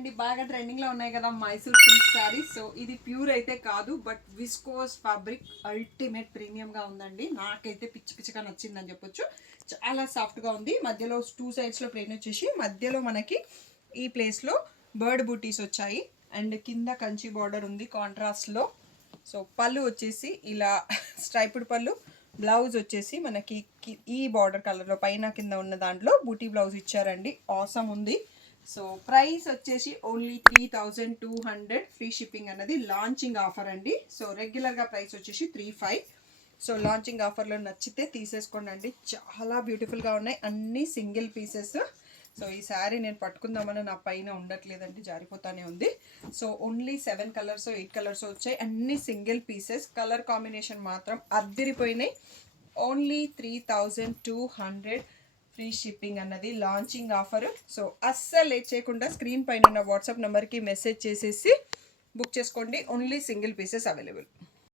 అండి బాగా ట్రెండింగ్ లో ఉన్నాయి కదా మైసూర్ సిల్క్ శారీ. సో ఇది ప్యూర్ అయితే కాదు, but viscose fabric ultimate premium గా ఉందండి. నాకైతే పిచ్చి పిచ్చిగా నచ్చిందని చెప్పొచ్చు. చాలా సాఫ్ట్ గా ఉంది. మధ్యలో 2 సైడ్స్ లో ప్లెయిన్ వచ్చేసి మధ్యలో మనకి ఈ ప్లేస్ లో బర్డ్ బూటీస్ వచ్చాయి అండ్ కింద కంచి బార్డర్ ఉంది కాంట్రాస్ట్ లో. సో పళ్ళు వచ్చేసి ఇలా స్ట్రైప్డ్ పళ్ళు, బ్లౌజ్ వచ్చేసి మనకి ఈ బార్డర్ కలర్ లో పైన కింద ఉన్న దాంట్లో బూటీ బ్లౌజ్ ఇచ్చారండి. ఆసమ్ ఉంది. సో ప్రైస్ వచ్చేసి ఓన్లీ 3200, ఫ్రీ షిప్పింగ్ అన్నది లాంచింగ్ ఆఫర్ అండి. సో రెగ్యులర్గా ప్రైస్ వచ్చేసి 35. సో లాంచింగ్ ఆఫర్లో నచ్చితే తీసేసుకోండి అండి. చాలా బ్యూటిఫుల్గా ఉన్నాయి, అన్నీ సింగిల్ పీసెస్. సో ఈ శారీ నేను పట్టుకుందామని నా పైన ఉండట్లేదండి, జారిపోతానే ఉంది. సో ఓన్లీ 7 కలర్స్ 8 కలర్స్ వచ్చాయి, అన్ని సింగిల్ పీసెస్. కలర్ కాంబినేషన్ మాత్రం అద్దరిపోయినాయి. ఓన్లీ 3200, ఫ్రీ షిప్పింగ్ అన్నది లాంచింగ్ ఆఫర్. సో అస్సలు లేట్ చేయకుండా స్క్రీన్ పైన ఉన్న వాట్సాప్ నెంబర్కి మెసేజ్ చేసేసి బుక్ చేసుకోండి. Only single pieces available.